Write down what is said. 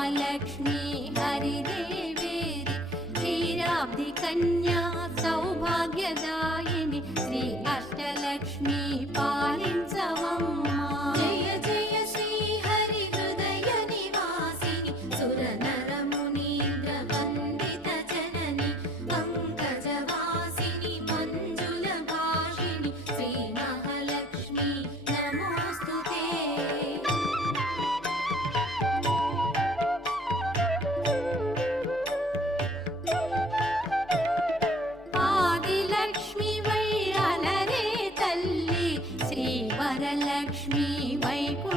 महालक्ष्मी हरिदेवेरि क्षीराब्धि कन्या सौभाग्यदायिनि श्री अष्टलक्ष्मी पालिंचवम्मा जय जय श्री हरि हृदय निवासिनि सुरनर मुनीन्द्र वन्दित जननि पंकजवासिनि मंजुल भाषिणि श्री महालक्ष्मी नमोस्तुते। आदिलक्ष्मी वै अलरे तल्ली श्री वरलक्ष्मी वैकुण्ठ